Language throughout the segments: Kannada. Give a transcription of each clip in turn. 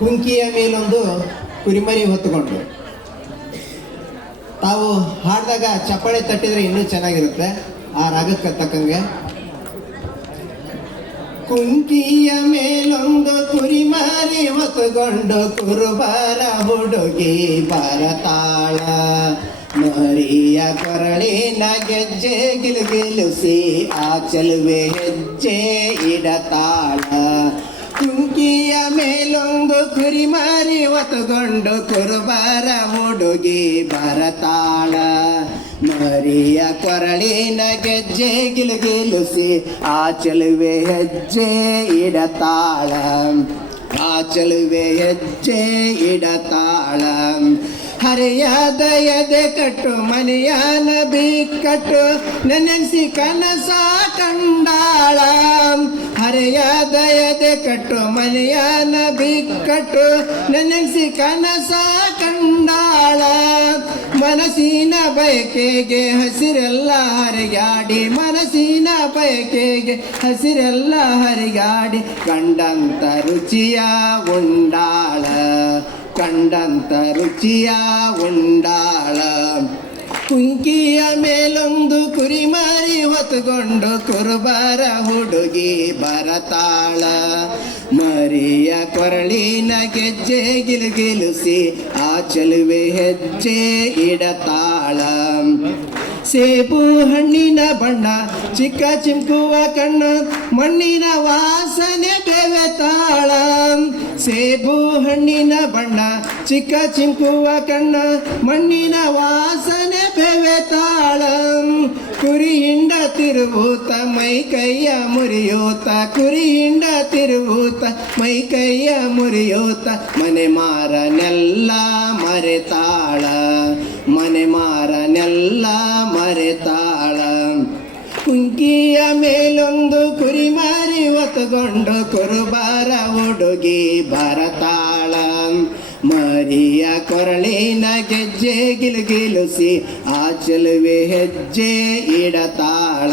ಕುಂಕಿಯ ಮೇಲೊಂದು ಕುರಿಮರಿ ಹೊತ್ತುಕೊಂಡು ತಾವು ಹಾಡಿದಾಗ ಚಪ್ಪಾಳೆ ತಟ್ಟಿದ್ರೆ ಇನ್ನೂ ಚೆನ್ನಾಗಿರುತ್ತೆ ಆ ರಾಗಕ್ಕೆ ತಕ್ಕಂಗೆ. ಕುಂಕಿಯ ಮೇಲೊಂದು ಕುರಿಮರಿ ಹೊತ್ತುಕೊಂಡು ಕುರುಬರ ಹುಡುಗಿ ಬರತಾಳ, ಮರಿಯ ಕೊರಳಿನ ಗೆಜ್ಜೆ ಗಿಲುಗಿಲುಸಿ ಆ ಚೆಲುವೆ ಹೆಜ್ಜೆ ಇಡತಾಳ. ಕುಂಕಿಯ ಮೇಲೊಂದು ಕುರಿಮರಿ ಹೊತ್ತುಕೊಂಡು ಕುರುಬರ ಹುಡುಗಿ ಬರತಾಳ, ಮರಿಯ ಕೊರಳಿನ ಗೆಜ್ಜೆ ಗಿಲುಗಿಲುಸಿ ಆ ಚೆಲುವೆ ಹೆಜ್ಜೆ ಇಡತಾಳ, ಆ ಚೆಲುವೆ ಹೆಜ್ಜೆ ಇಡತಾಳ. ಹರೆಯಾದ ಎದೆ ಕಟ್ಟು ಮನೆಯಾನ ಬಿಕ್ಕಟ್ಟು ನೆನೆಸಿ ಕನಸ ಕಂಡಾಳ, ಹರೆಯಾದ ಎದೆ ಕಟ್ಟು ಮನೆಯಾನ ಬಿಕ್ಕಟ್ಟು ನೆನೆಸಿ ಕನಸ ಕಂಡಾಳ. ಮನಸ್ಸಿನ ಬಯಕೆಗೆ ಹಸಿರೆಲ್ಲ ಹರಿಗಾಡಿ, ಮನಸ್ಸಿನ ಬಯಕೆಗೆ ಹಸಿರೆಲ್ಲ ಹರಿಗಾಡಿ ಕಂಡಂತ ರುಚಿಯ ಉಂಡಾಳ, ಕಂಡಂತ ರುಚಿಯ ಉಂಡಾಳ. ಕುಂಕಿಯ ಮೇಲೊಂದು ಕುರಿಮರಿ ಹೊತ್ತುಕೊಂಡು ಕುರುಬರ ಹುಡುಗಿ ಬರತಾಳ, ಮರಿಯ ಕೊರಳಿನ ಗೆಜ್ಜೆ ಗಿಲುಗಿಲುಸಿ ಆ ಚೆಲುವೆ ಹೆಜ್ಜೆ ಇಡತಾಳ. ಸೇಬು ಹಣ್ಣಿನ ಬಣ್ಣ ಚಿಕ್ಕ ಚಿಮ್ಕುವ ಕಣ್ಣು ಮಣ್ಣಿನ ವಾಸನೆ ಬೆವೆತಾಳ, ಸೇಬು ಹಣ್ಣಿನ ಬಣ್ಣ ಚಿಕ್ಕ ಚಿಮ್ಕುವ ಕಣ್ಣು ಮಣ್ಣಿನ ವಾಸನೆ ಬೆವೆತಾಳ. ಕುರಿಯಿಂದ ತಿರುವೂತ ಮೈ ಕೈಯ ಮುರಿಯೋತ, ಕುರಿಯಿಂದ ತಿರುವೂತ ಮೈ ಕೈಯ ಮುರಿಯೋತ ಮನೆ ಮಾರನೆಲ್ಲ ಮರೆತಾಳ, ಮನೆ ಮಾರನೆಲ್ಲ ಮರೆತಾಳ. ಕುಂಕಿಯ ಮೇಲೊಂದು ಕುರಿಮರಿ ಹೊತ್ತುಕೊಂಡು ಕುರುಬರ ಹುಡುಗಿ ಬರತಾಳ, ಮರಿಯ ಕೊರಳಿನ ಗೆಜ್ಜೆ ಗಿಲುಗಿಲುಸಿ ಆ ಚೆಲುವೆ ಹೆಜ್ಜೆ ಇಡತಾಳ.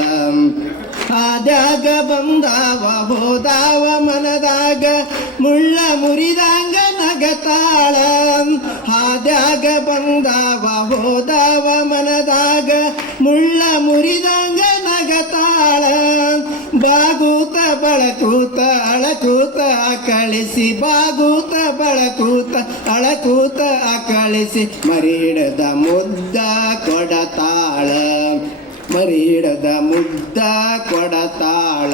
ಆದ್ಯಾಗ ಬಂದಾವ ಹೋದಾವ ಮನದಾಗ ಮುಳ್ಳ ಮುರಿದಂಗ ನಗತಾಳ, ಆದ್ಯಾಗ ಬಂದಾವ ಹೋದಾವ ಮನದಾಗ ಮುಳ್ಳ ಮುರಿದಂಗ ನಗತಾಳ. ಬಾಗೂತ ಬಳಕೂತ ಅಳಕೂತ ಕಳಿಸಿ, ಬಾಗೂತ ಬಳಕೂತ ಅಳಕೂತ ಕಳಿಸಿ ಮರಿ ಹಿಡದ ಮುದ್ದ ಕೊಡತಾಳ, ಮರಿ ಹಿಡದ ಮುದ್ದ ಕೊಡತಾಳ.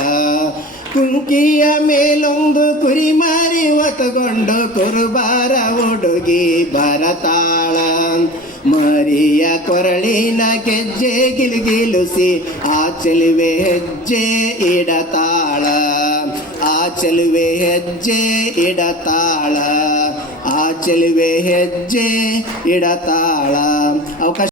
ಕುಂಕಿಯ ಮೇಲೊಂದು ಕುರಿಮರಿ ಹೊತ್ತುಕೊಂಡು ಕುರುಬರ ಹುಡುಗಿ ಬರತಾಳ, ಮರಿಯ ಕೊರಳಿನ ಗೆಜ್ಜೆ ಗಿಲುಗಿಲುಸಿ ಆ ಚೆಲುವೆ ಹೆಜ್ಜೆ ಇಡತಾಳ, ಆ ಚೆಲುವೆ ಹೆಜ್ಜೆ ಇಡತಾಳ, ಆ ಚೆಲುವೆ ಹೆಜ್ಜೆ ಇಡತಾಳ. ಅವಕಾಶ